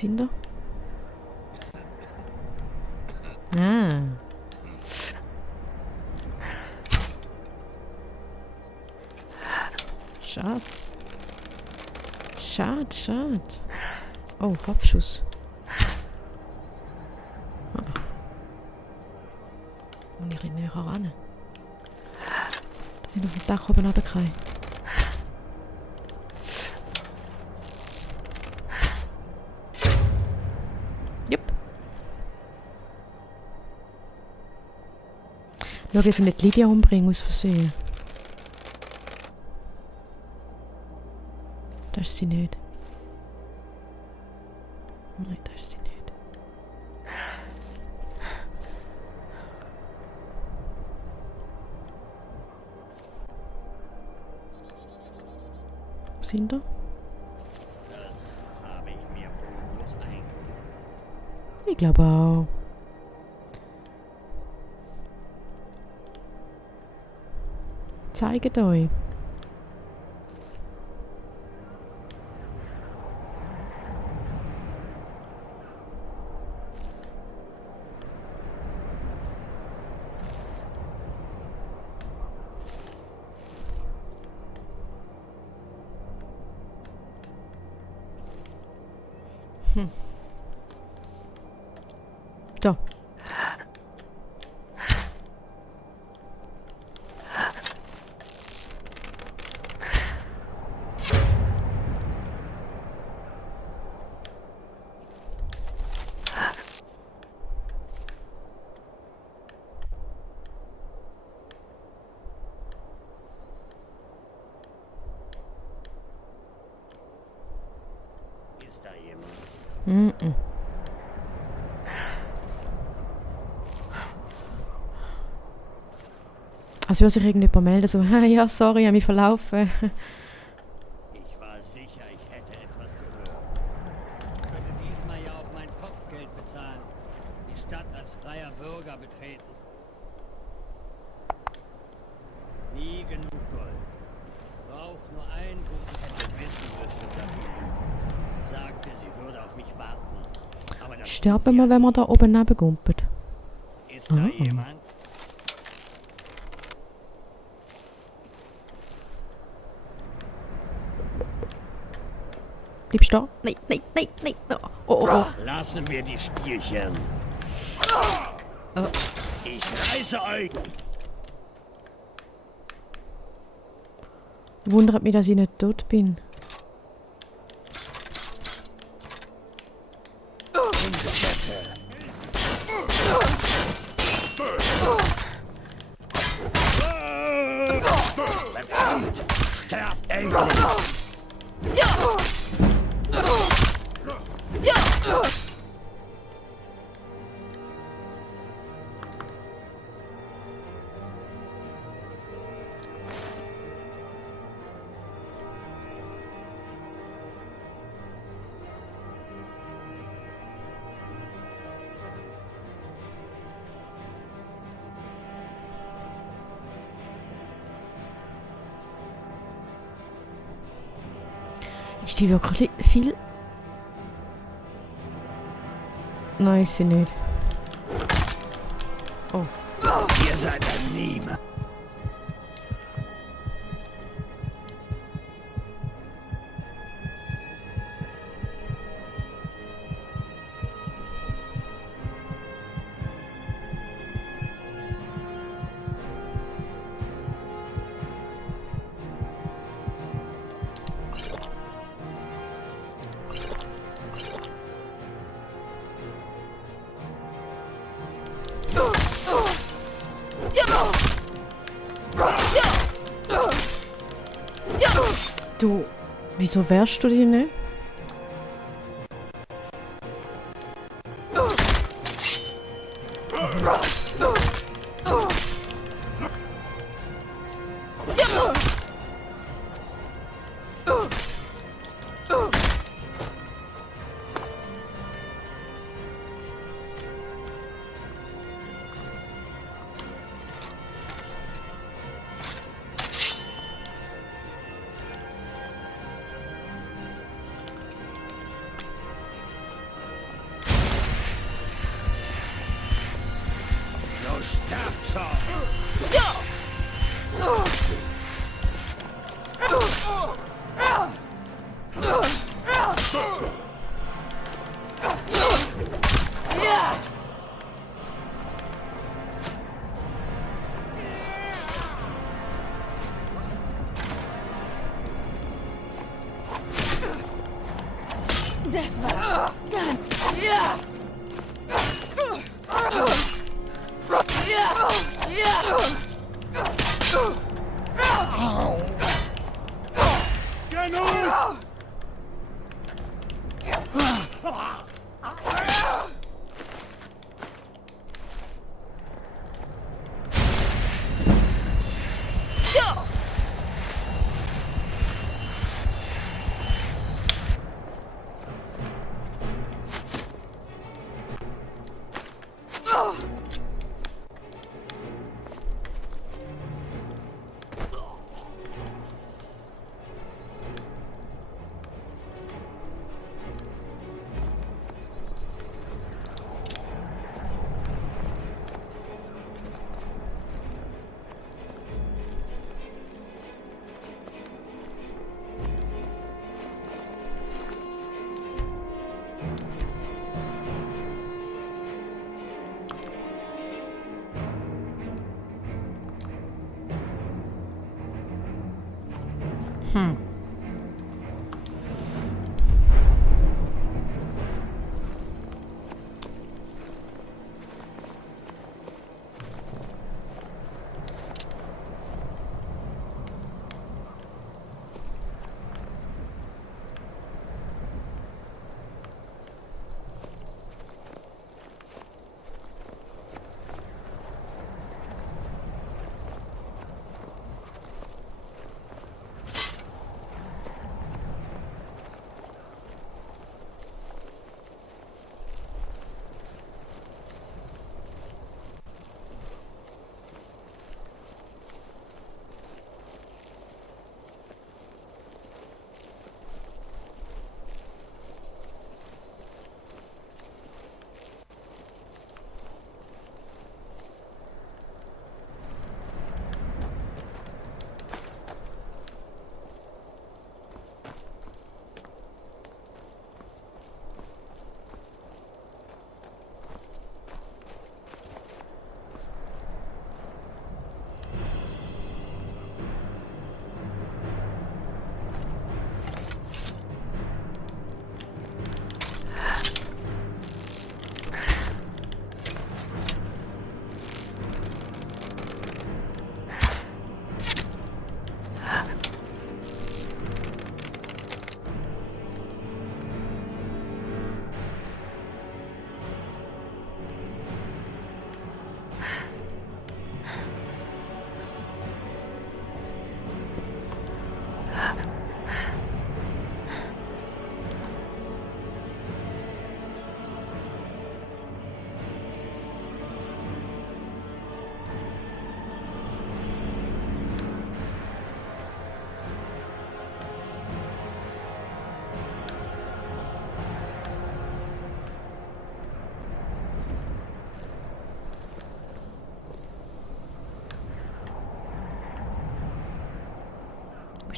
sind wir? Ah. Schade. Schade, schade. Oh, Kopfschuss. Ah. Und ich näher ran. Da sind auf dem Dach oben runtergefallen. Jupp. Schau, jetzt nicht Lydia umbringen aus Versehen. Das ist sie nicht. Nein, das ist sie nicht. Wo sind wir? Das habe ich mir wohl bloß eingebildet. Ich glaube auch. Zeigt euch. So. Ist da jemand? Mhm. Also würde sich irgendjemand melden, so, ja, sorry, ich habe mich verlaufen. Ich war sicher, ich hätte etwas gehört. Ich könnte diesmal ja auch mein Kopfgeld bezahlen. Die Stadt als freier Bürger betreten. Nie genug Gold. Braucht nur einen guten hätte wissen müssen, dass sie lügt. Sagte, sie würde auf mich warten. Aber das Sterben wir, wenn wir da oben nebengumpeln. ist da jemand? Bleibst du da? Nein, nein, nein, nein. Oh, oh, oh. Lassen wir die Spielchen. Oh. Ich reiße euch. Wundert mich, dass ich nicht tot bin. Sterbt endlich! Ist die wirklich viel? Nein, ist sie nicht. Oh. Ihr seid ein Niemand. Du, wieso wehrst du dich nicht? Das war ganz... Ja! Genug!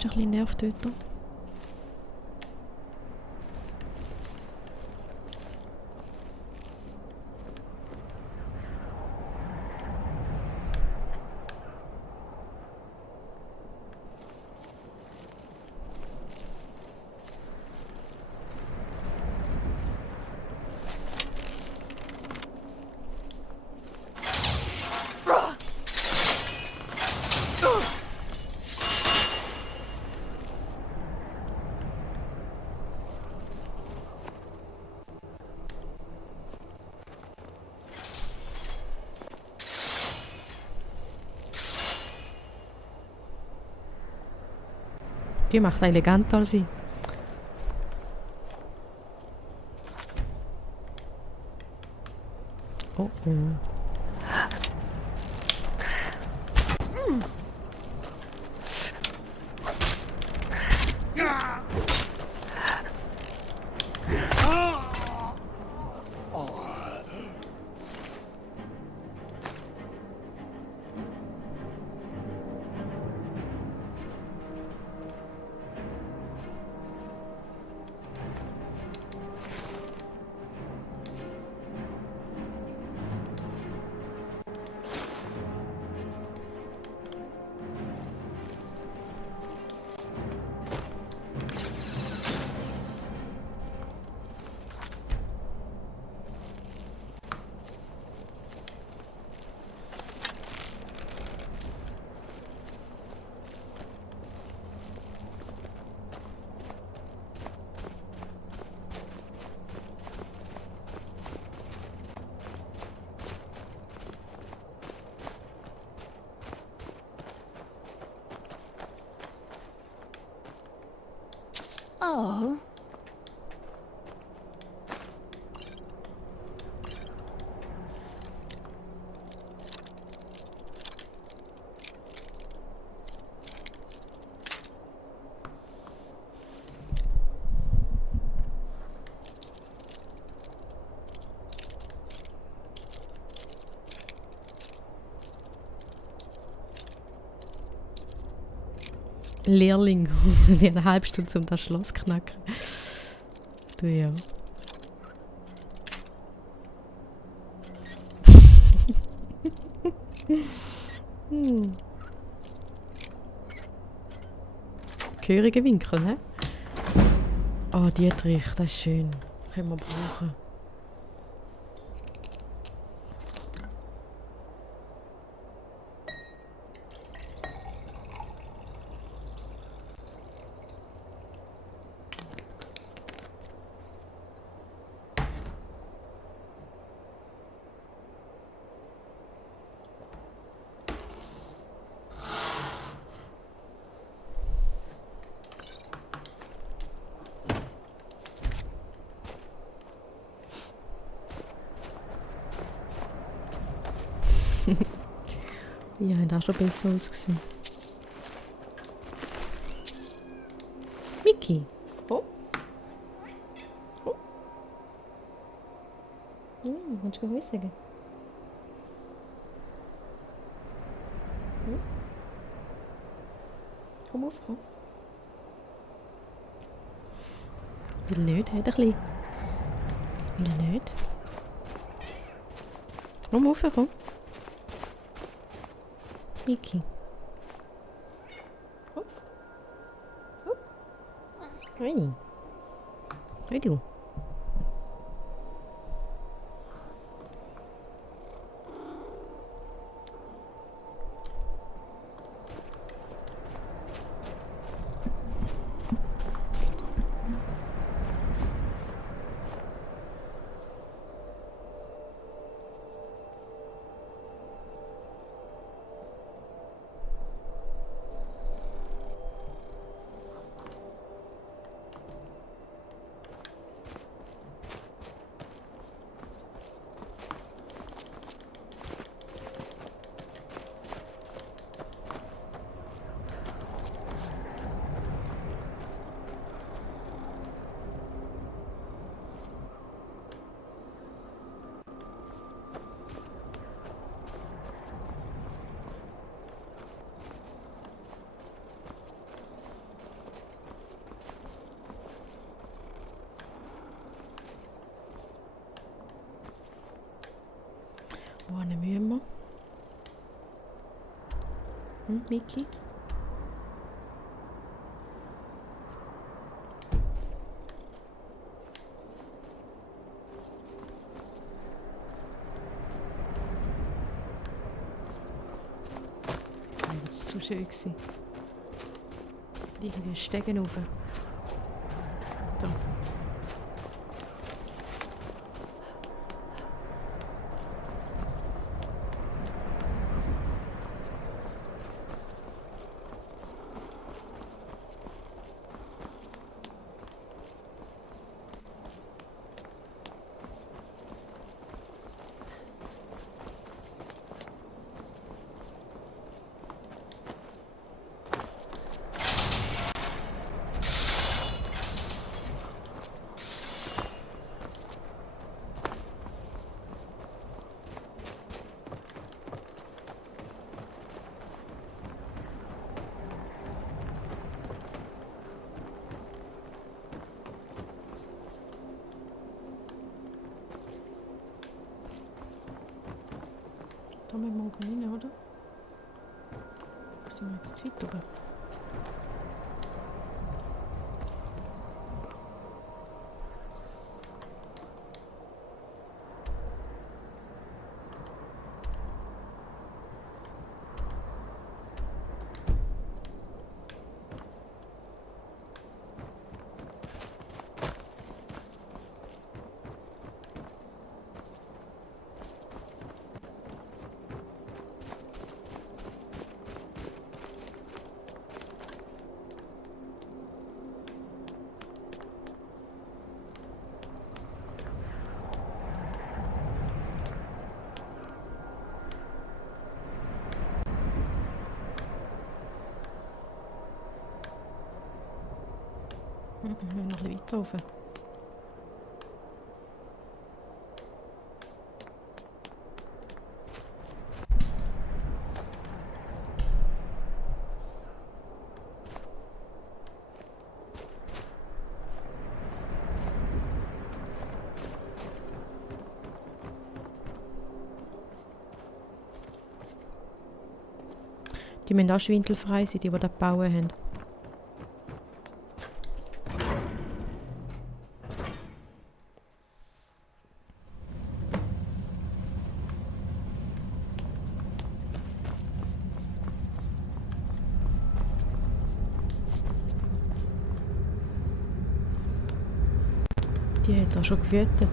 Bist du ein bisschen Nervtöter? Die macht eleganter als ich. Oh oh. Oh. Lehrling. Wie eine halbe Stunde um das Schloss knacken. Du ja. Gehörige Winkel, hä? Oh, Dietrich, das ist schön. Können wir brauchen. Ja, hat auch schon besser ausgesehen. Mickey. Oh. Oh. Willst du Heu sagen? Komm auf, komm. Will nicht, hat ein bisschen. Will nicht. Komm auf, komm. Mickey. Hopp. Hopp. Hey. Hey du. Wo müssen wir? Mickey? Das ist zu schön gewesen. Irgendwie Stegen rauf. So. Da müssen wir oben rein, oder? Sind wir jetzt zu weit oben? Noch ein bisschen weiter rauf. Die müssen auch schwindelfrei sein, die das bauen haben. Die hat auch schon gewütet.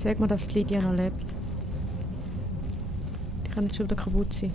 Sag mir, dass Lydia noch lebt. Die kann nicht schon wieder kaputt sein.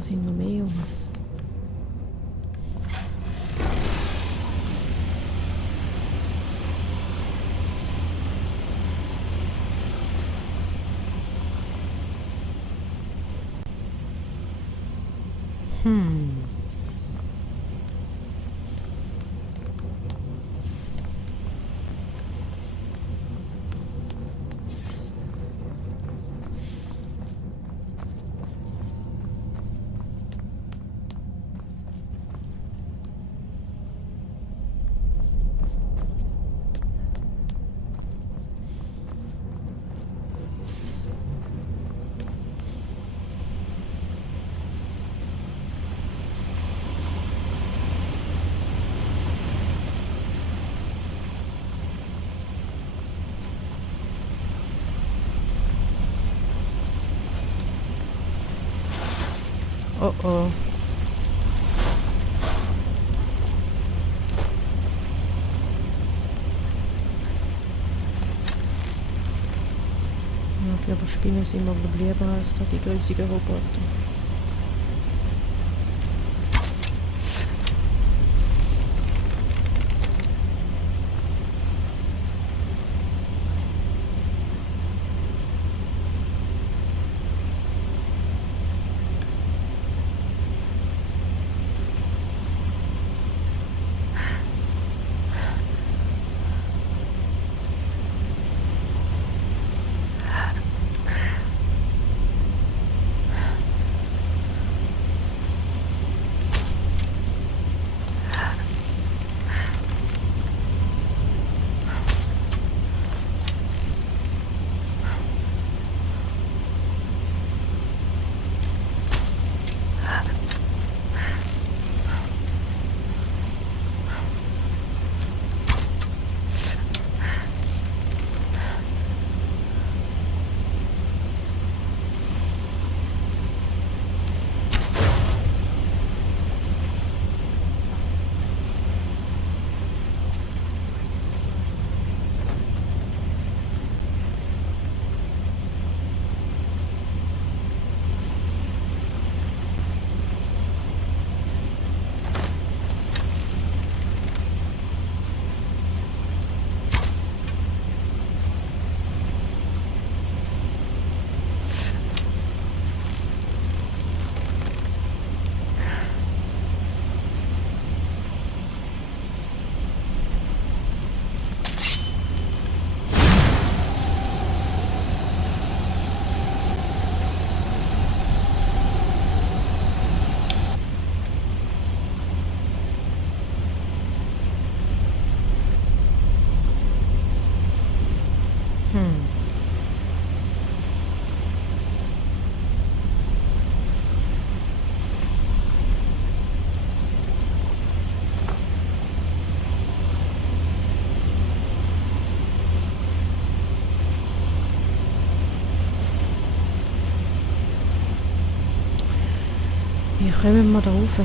Da sind noch mehr rum. Oh oh. Ja, ich glaube, Spinnen sind mir lieber als da die riesigen Roboter. Wie kommen wir da rauf?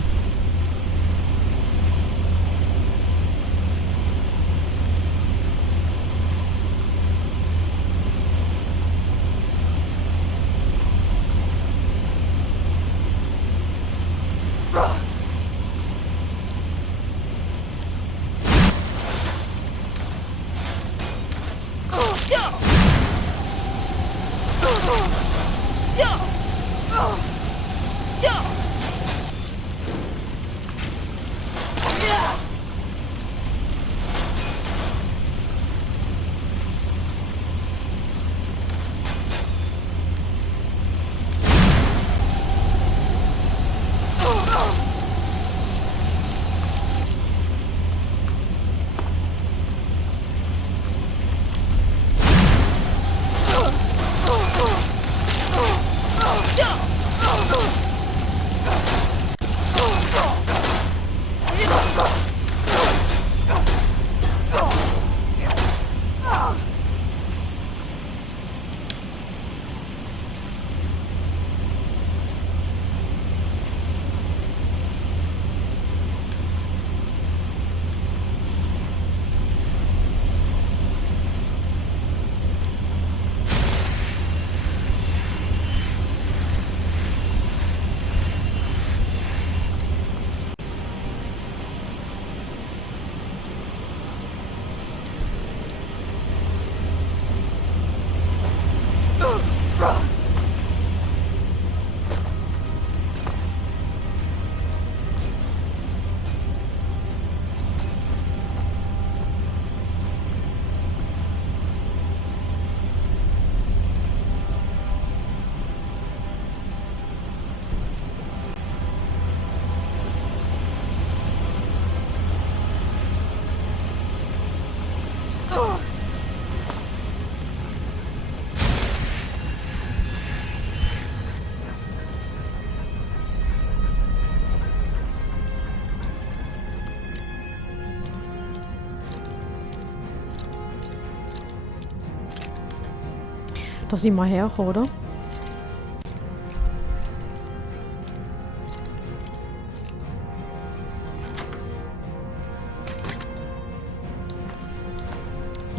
Da sind wir hergekommen, oder?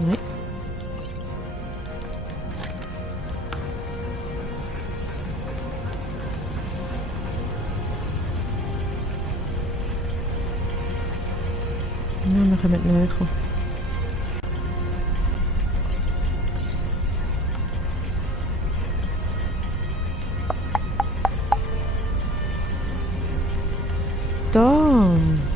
Nein. Ja, wir kommen näher. Da.